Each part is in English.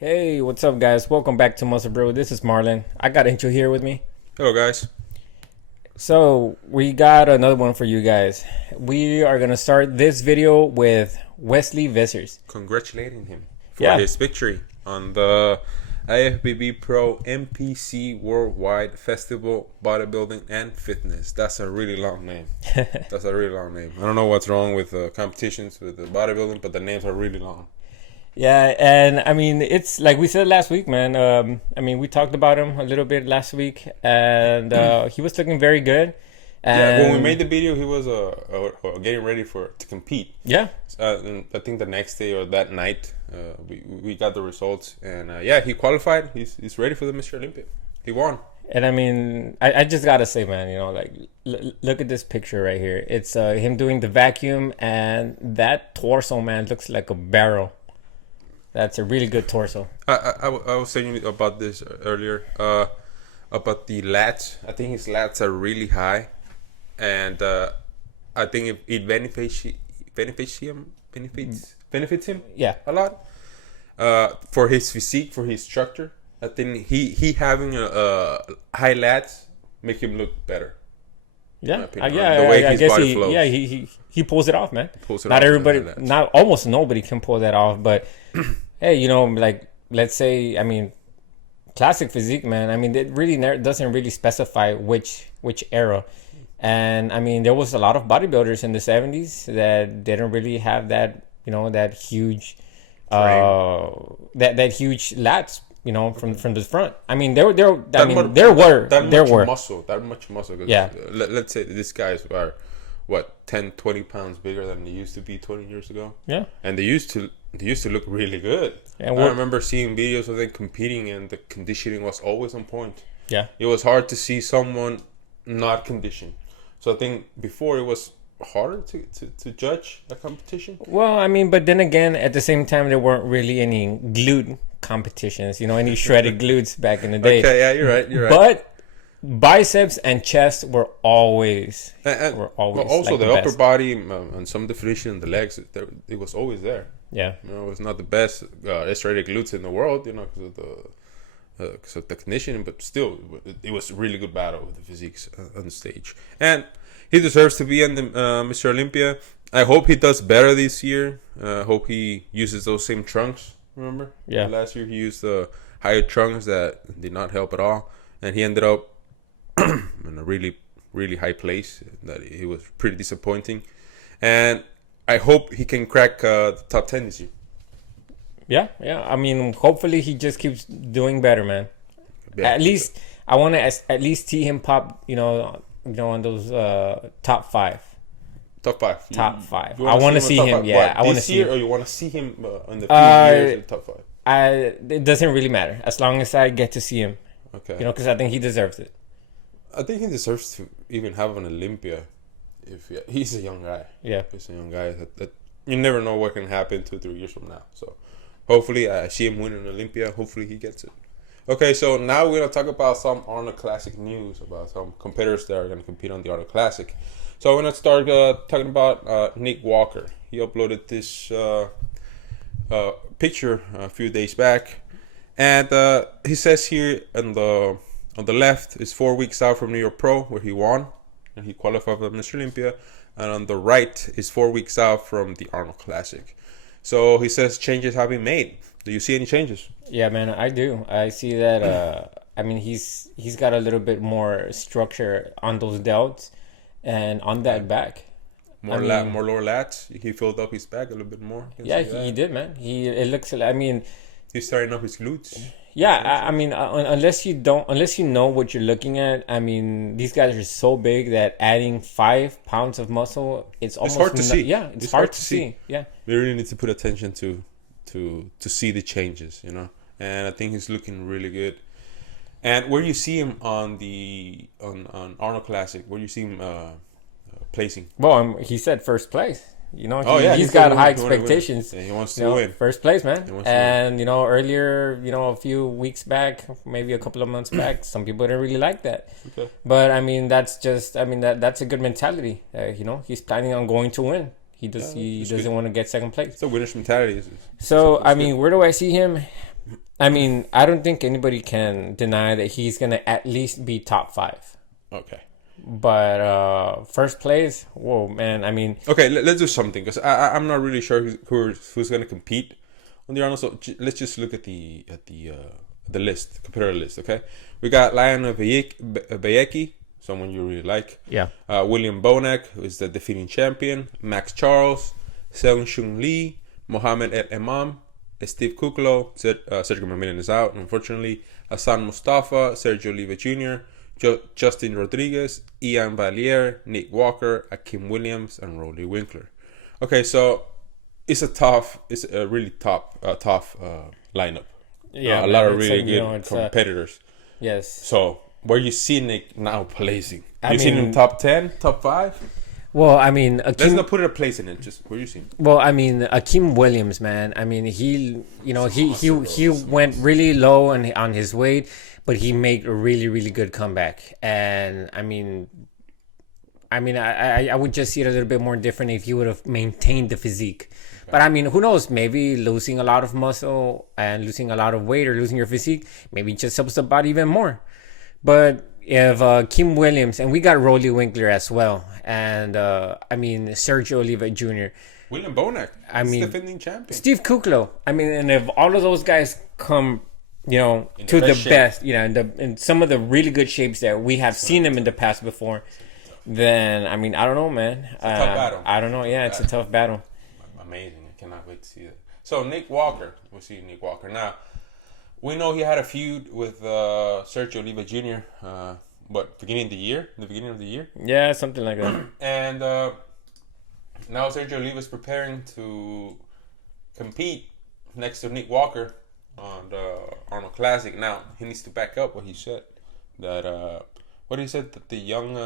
Hey, what's up, guys? Welcome back to MuscleBrew. This is Marlon. I got Intro here with me. Hello, guys. So, we got another one for you guys. We are going to start this video with Wesley Vissers. Congratulating him for his victory on the IFBB Pro MPC Worldwide Festival Bodybuilding and Fitness. That's a really long name. I don't know what's wrong with competitions with the bodybuilding, but the names are really long. Yeah, and I mean, it's like we said last week, man. We talked about him a little bit last week, and he was looking very good. And when we made the video, he was getting ready to compete. Yeah. And I think the next day or that night, we got the results, and he qualified. He's ready for the Mr. Olympia. He won. And I mean, I just gotta say, man, look at this picture right here. It's him doing the vacuum, and that torso, man, looks like a barrel. That's a really good torso. I was saying about this earlier, about the lats. I think his lats are really high, and I think it benefits him Yeah, a lot. For his physique, for his structure, I think he having a high lats make him look better. Yeah, the way his body flows. Yeah, he pulls it off, man. Not everybody, almost nobody can pull that off. But hey, let's say, classic physique, man. It really doesn't really specify which era. And there was a lot of bodybuilders in the 70s that didn't really have that, that huge, that huge lats. From the front. There were muscle. Yeah. Let's say these guys are 10, 20 pounds bigger than they used to be 20 years ago. Yeah. And they used to look really good. And I remember seeing videos of them competing, and the conditioning was always on point. Yeah. It was hard to see someone not conditioned. So I think before it was harder to judge a competition. Well, but then again, at the same time, there weren't really any glute competitions, any shredded glutes back in the day. Okay, yeah, you're right. But biceps and chest were always also the upper body and some definition in the legs. It was always there. Yeah, it was not the best shredded glutes in the world, because of the conditioning, but still, it was a really good battle with the physiques on the stage, and he deserves to be in the Mr. Olympia. I hope he does better this year. I hope he uses those same trunks. Remember? Yeah. Last year he used the higher trunks that did not help at all, and he ended up in a really, really high place. That he was pretty disappointing, and I hope he can crack the top 10 this year. Yeah. Hopefully he just keeps doing better, man. Yeah, at least I want to at least see him pop. On those top five. Top five. I want to see him. Yeah, I want to see him. Or you want to see him in the few years in the top five? It doesn't really matter as long as I get to see him. Okay. Because I think he deserves it. I think he deserves to even have an Olympia. He's a young guy. Yeah. He's a young guy that you never know what can happen 2-3 years from now. So hopefully I see him win an Olympia. Hopefully he gets it. Okay, so now we're going to talk about some Arnold Classic news, about some competitors that are going to compete on the Arnold Classic. So I'm going to start talking about Nick Walker. He uploaded this picture a few days back. And he says here on the left is 4 weeks out from New York Pro, where he won. And he qualified for Mr. Olympia. And on the right is 4 weeks out from the Arnold Classic. So he says changes have been made. Do you see any changes? Yeah, man, I do. I see that. He's got a little bit more structure on those delts and on that back. More lower lats. He filled up his back a little bit more. Yeah, he did, man. It looks. He's starting up his glutes. Yeah, unless you know what you're looking at. These guys are so big that adding 5 pounds of muscle, it's hard to see. Yeah, it's hard to see. Yeah, we really need to put attention to see the changes, and I think he's looking really good. And where do you see him on Arnold Classic? Where do you see him placing? Well, he said first place. He's got high expectations. Yeah, he wants to win. First place, man. And earlier, a few weeks back, maybe a couple of months back, some people didn't really like that. Okay. But that's just, that's a good mentality. He's planning on going to win. He doesn't want to get second place. It's a winner's mentality. So, where do I see him? I mean, I don't think anybody can deny that he's gonna at least be top 5. Okay. But first place, whoa, man. I mean, okay, let's do something because I'm not really sure who's going to compete on the Arnold. So let's just look at the list, compare the list. Okay, we got Lionel Bayeki, someone you really like. Yeah. William Bonac, who is the defending champion. Max Charles, Seung Shun Lee, Mohamed El Imam, Steve Kuklo. Cedric McMillan is out, unfortunately. Hassan Mustafa, Sergio Oliva Jr., Justin Rodriguez, Ian Valier, Nick Walker, Akeem Williams, and Rolly Winkler. Okay, so it's a really tough lineup. Yeah, a lot of really good competitors. Yes. So where you see Nick now placing? I You seen him top 10, top 5? Well, I mean, Let's not put a place in it. Just where you see him. Well, I mean, Akeem Williams, man. I mean, he went really low on his weight, but he made a really, really good comeback. And I would just see it a little bit more different if he would have maintained the physique. Okay. But I mean, who knows? Maybe losing a lot of muscle and losing a lot of weight or losing your physique maybe just helps the body even more. But if Kim Williams, and we got Rolly Winkler as well, and Sergio Oliva Jr., William Bonac, defending champion, Steve Kuklo. I mean, and if all of those guys come, to the best, in some of the really good shapes that we have seen them in the past before, then I mean, I don't know, man. It's a tough battle. I don't know. Yeah, it's a tough battle. Amazing. I cannot wait to see that. So Nick Walker, we'll see Nick Walker now. We know he had a feud with Sergio Oliva Jr. Beginning of the year? Yeah, something like that. And now Sergio Oliva is preparing to compete next to Nick Walker on the Arnold Classic. Now he needs to back up what he said. That that the young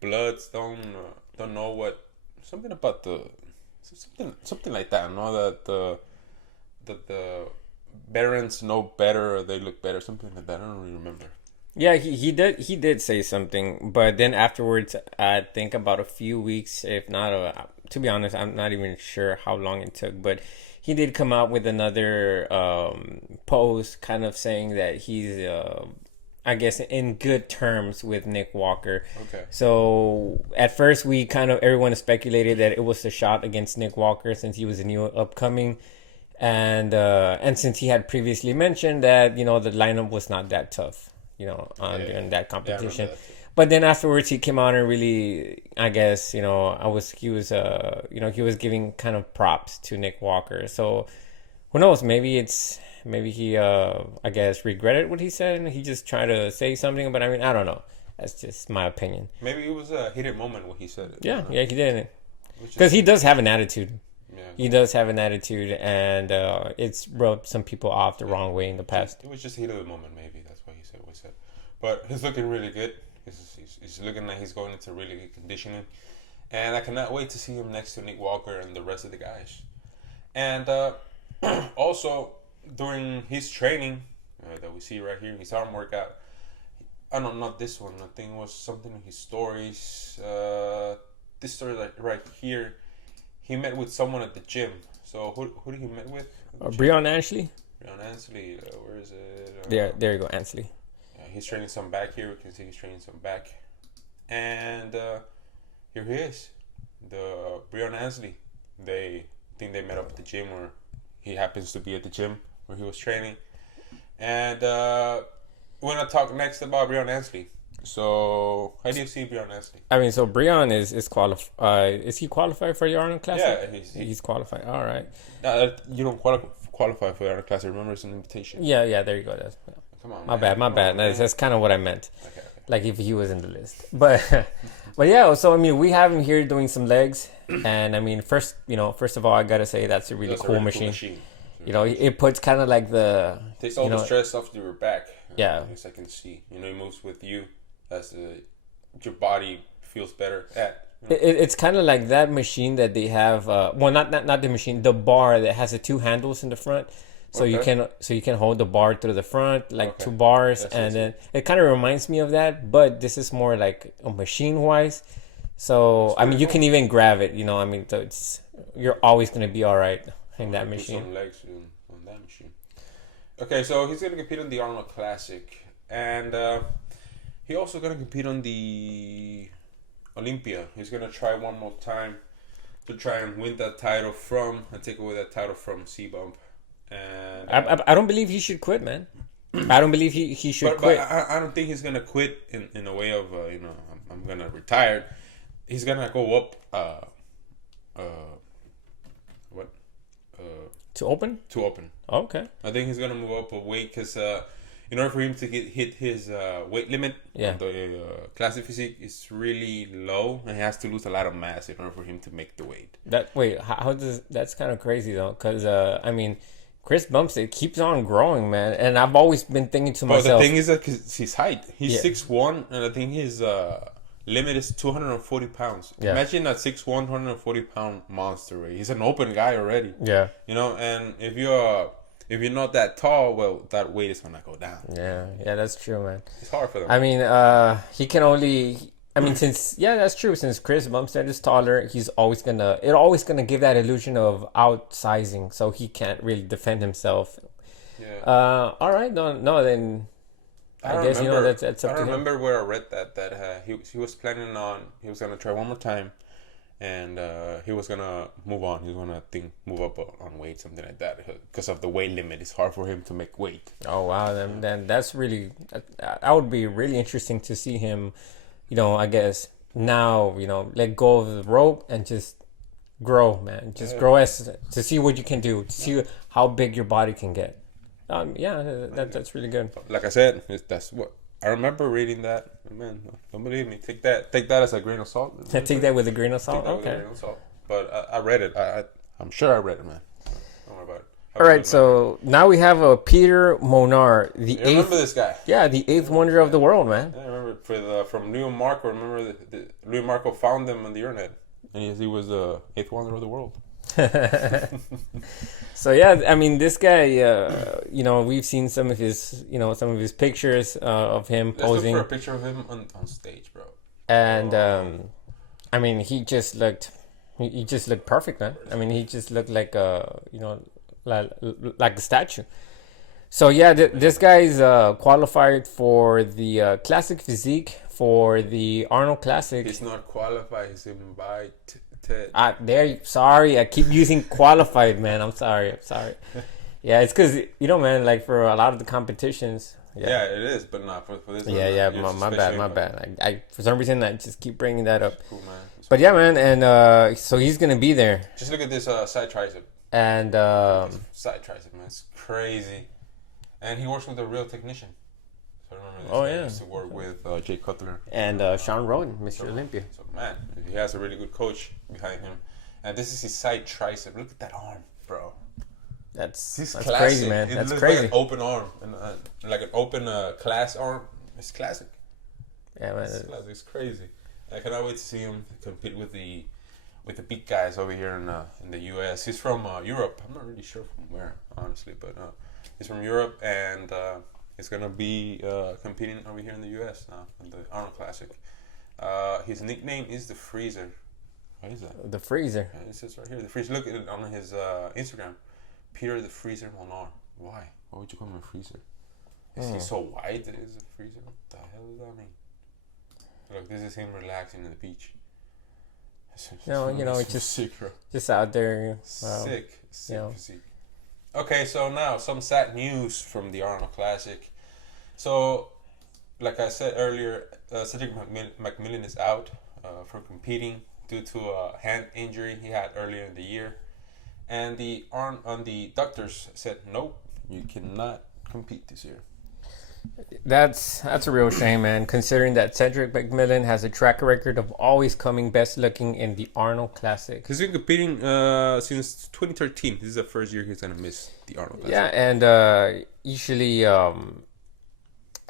bloods don't know what something about something like that. No, that the veterans know better or they look better, something like that. I don't really remember. Yeah, he did say something, but then afterwards, I think about a few weeks, if not, to be honest, I'm not even sure how long it took, but he did come out with another post, kind of saying that he's, I guess, in good terms with Nick Walker. Okay. So at first, everyone speculated that it was a shot against Nick Walker since he was a new upcoming. And since he had previously mentioned that, the lineup was not that tough, during that competition. But then afterwards he came out and really, I guess, he was giving kind of props to Nick Walker. So who knows, maybe he, I guess, regretted what he said and he just tried to say something. But I mean, I don't know. That's just my opinion. Maybe it was a heated moment when he said it. Yeah, he did. Because he does have an attitude. Yeah. He does have an attitude, and it's rubbed some people off the wrong way in the past. It was just a heat of the moment, maybe. That's why he said what he said. But he's looking really good. He's looking like he's going into really good conditioning. And I cannot wait to see him next to Nick Walker and the rest of the guys. And also, during his training that we see right here, his arm workout, not this one. I think it was something in his stories. This story right here. He met with someone at the gym. So who did he met with? Breon Ansley. Breon Ansley. Where is it? There you go, Ansley. He's training some back here. We can see he's training some back. And here he is. The Breon Ansley. They think they met up at the gym, or he happens to be at the gym where he was training. And we're going to talk next about Breon Ansley. So, how do you see Breon Ansley? I mean, so Breon is qualified. Is he qualified for the Arnold Classic? Yeah, he's qualified. All right. You don't qualify for the Arnold Classic. Remember, it's an invitation. Yeah. There you go. Come on, my bad. That's kind of what I meant. Okay. Like if he was in the list, but yeah. So I mean, we have him here doing some legs, and I mean, first of all, I gotta say that's a really cool machine. It puts kind of like takes all the stress off your back. Yeah. As I can see, it moves with you. As your body feels better at. It's kind of like that machine that they have. Not the machine, the bar that has the two handles in the front, so you can hold the bar through the front, like two bars, then it kind of reminds me of that. But this is more like a machine wise. So I mean, you can even grab it. So you're always gonna be all right in that machine. Put some legs on that machine. Okay, so he's gonna compete on the Arnold Classic, and he also gonna compete on the Olympia. He's gonna try one more time to try and win that title and take away that title from C-Bump. And I don't believe he should quit, man. I don't believe he should quit. But I don't think he's gonna quit in a way of I'm gonna retire. He's gonna go up. What? To open? To open. Okay. I think he's gonna move up a weight because in order for him to hit his weight limit, the classic physique is really low, and he has to lose a lot of mass in order for him to make the weight. How does that's kind of crazy though? Because I mean, Chris Bumstead keeps on growing, man, and I've always been thinking to myself. But the thing is that his height, he's 6'1", and I think his limit is 240 pounds. Yeah. Imagine that 6'1", 140 pound monster. Right? He's an open guy already. Yeah. You know, and if you're not that tall, well, that weight is gonna go down. Yeah, that's true, man. It's hard for them. I mean, he can only. I mean, that's true. Since Chris Bumstead is taller, it's always gonna give that illusion of outsizing, so he can't really defend himself. Yeah. All right. No. Then I guess that's up to him. I remember where I read that he was planning on he was gonna try one more time, and he was gonna move on. He was gonna move up on weight, something like that, because of the weight limit. It's hard for him to make weight. Oh wow! Then that's really that would be really interesting to see him. I guess now let go of the rope and just grow, man. Just grow to see what you can do, to see how big your body can get. That's really good. Like I said, that's what I remember reading that. Man, don't believe me. Take that as a grain of salt. Take that with a grain of salt. Okay. But I read it. I'm sure I read it, man. Don't worry about it. All right, so now we have a Peter Molnar, the eighth. Remember this guy? Yeah, the eighth wonder of the world, man. Yeah, I remember from Leo Marco. Remember Leo Marco found them on the internet, and he was the eighth wonder of the world. So yeah, I mean, this guy, we've seen some of his pictures of him posing. Let's look for a picture of him on stage, bro. And I mean, he just looked perfect, man. I mean, he just looked like like a statue. So yeah, this guy's qualified for the classic physique for the Arnold Classic. He's not qualified. He's invited. Sorry, I keep using qualified, man. I'm sorry. Yeah, it's because man, like for a lot of the competitions. Yeah, it is, but not for this. Yeah. My bad. I for some reason I just keep bringing that up. Cool, man. But yeah, man, and so he's gonna be there. Just look at this side tricep. And side tricep, man, it's crazy. And he works with a real technician. So I remember this guy used to work with Jay Cutler and Sean Roden, Mr. Olympia. So man, he has a really good coach behind him. And this is his side tricep. Look at that arm, bro. That's crazy, man. That's crazy. Like an open arm and like an open class arm. It's classic. Yeah, man. It's crazy. I cannot wait to see him compete with the big guys over here in the U.S. He's from Europe. I'm not really sure from where, honestly, but he's from Europe, and he's gonna be competing over here in the U.S. now in the Arnold Classic. His nickname is the Freezer. What is that? The Freezer. Yeah, it says right here, the Freezer. Look at it on his Instagram. Peter the Freezer Molnar. Why? Why would you call him a freezer? Is he so white that he's a freezer? What the hell does that mean? Look, this is him relaxing on the beach. It's just sick, bro. Just out there. Sick physique. Okay, so now some sad news from the Arnold Classic. So, like I said earlier, Cedric McMillan is out from competing due to a hand injury he had earlier in the year, and the doctors said nope, you cannot compete this year. That's a real shame, man, considering that Cedric McMillan has a track record of always coming best looking in the Arnold Classic. He's been competing since 2013. This is the first year he's going to miss the Arnold Classic. Yeah, and usually, I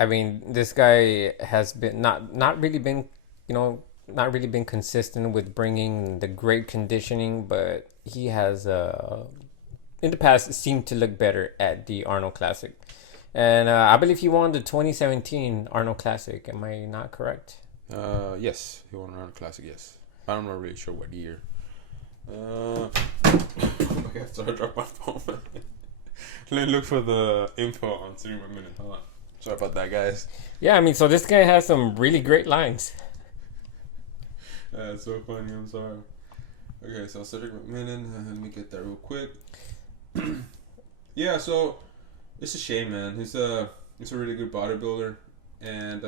mean, this guy has been not really been consistent with bringing the great conditioning, but he has in the past seemed to look better at the Arnold Classic. And I believe he won the 2017 Arnold Classic. Am I not correct? Yes, he won Arnold Classic, yes. I'm not really sure what year. Okay, so I dropped my phone. Let me look for the info on Cedric McMillan. Hold on. Sorry about that, guys. Yeah, I mean, so this guy has some really great lines. That's so funny. I'm sorry. Okay, so Cedric McMillan. Let me get that real quick. Yeah, so it's a shame, man. He's a really good bodybuilder, and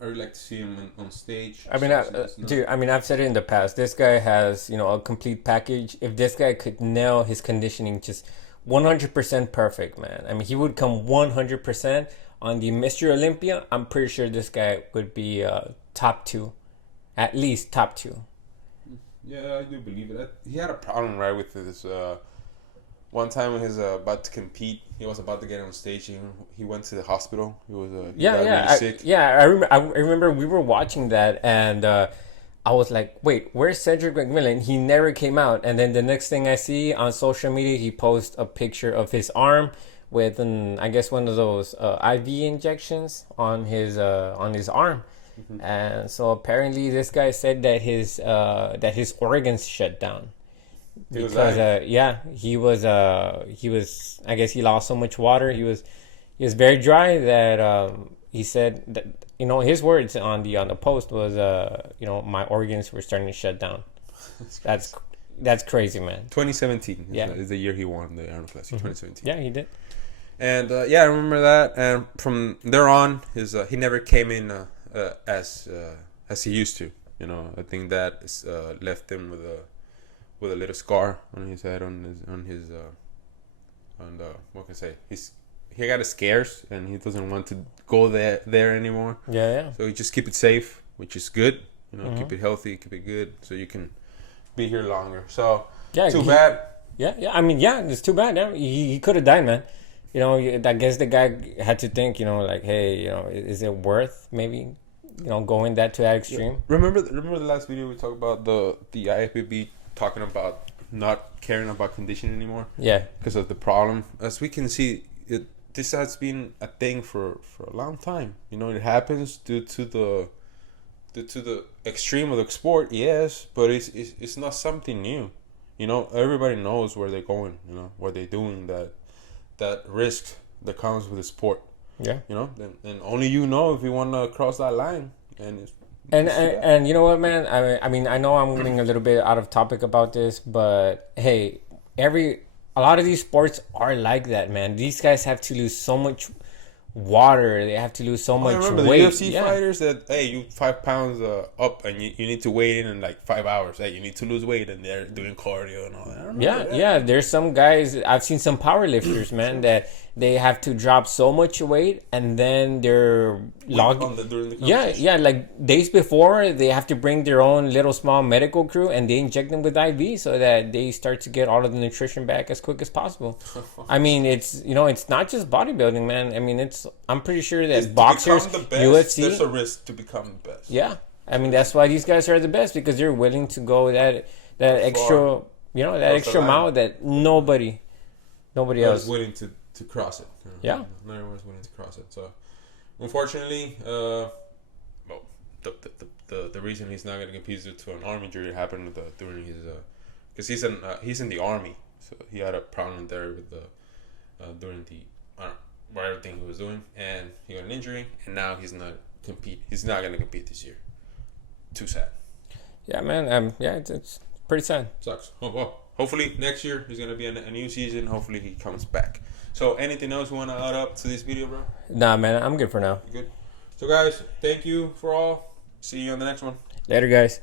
I would like to see him on stage. I mean, dude, I mean, I've said it in the past. This guy has, a complete package. If this guy could nail his conditioning just 100% perfect, man. I mean, he would come 100% on the Mr. Olympia. I'm pretty sure this guy would be top 2, at least top 2. Yeah, I do believe it. He had a problem, right, with this. One time when he was about to compete, he was about to get on stage. He went to the hospital. He was got really sick. I remember we were watching that, and I was like, "Wait, where's Cedric McMillan? He never came out." And then the next thing I see on social media, he posts a picture of his arm with I guess one of those IV injections on his arm. Mm-hmm. And so apparently, this guy said that his organs shut down. Because he was I guess he lost so much water. He was very dry that he said that his words on the post was my organs were starting to shut down. That's crazy, man. 2017 is the year he won the Arnold Classic. Mm-hmm. 2017. Yeah, he did. And I remember that. And from there on, he never came in as he used to. I think that left him with a little scar on his head, what can I say? He got scares and he doesn't want to go there anymore. Yeah. So he just keep it safe, which is good. Mm-hmm. Keep it healthy, keep it good, so you can be here longer. So too bad. Yeah. I mean, it's too bad. Yeah. He could have died, man. I guess the guy had to think, like, hey, is it worth maybe, going to that extreme? Yeah. Remember the last video we talked about the IFBB talking about not caring about condition anymore. Yeah. Because of the problem. As we can see, this has been a thing for a long time. It happens due to the extreme of the sport, yes, but it's not something new. Everybody knows where they're going, what they're doing, that risk that comes with the sport. Yeah. And only if you want to cross that line. And you know what, man? I mean, I know I'm getting a little bit out of topic about this, but hey, a lot of these sports are like that, man. These guys have to lose so much water. They have to lose so much remember weight. The UFC fighters that, hey, you 5 pounds up and you need to weigh in like 5 hours. Hey, you need to lose weight, and they're doing cardio and all that. Yeah. There's some guys. I've seen some powerlifters, man, that they have to drop so much weight, and then they're logged. Like days before, they have to bring their own little small medical crew, and they inject them with IV so that they start to get all of the nutrition back as quick as possible. I mean, it's not just bodybuilding, man. I mean, I'm pretty sure that boxers, UFC, there's a risk to become the best. Yeah, I mean that's why these guys are the best, because they're willing to go that extra, extra mile that nobody else is willing to cross it. Yeah, not everyone's willing to cross it. So, unfortunately, the reason he's not going to compete is due to an arm injury that happened during his because he's in the army, so he had a problem there with during the everything he was doing, and he got an injury, and now he's not going to compete this year. Too sad. Yeah, man. It's pretty sad. Sucks. Oh, well, hopefully next year there's going to be a new season. Hopefully he comes back. So anything else you want to add up to this video, bro? Nah, man. I'm good for now. You good? So guys, thank you for all. See you on the next one. Later, guys.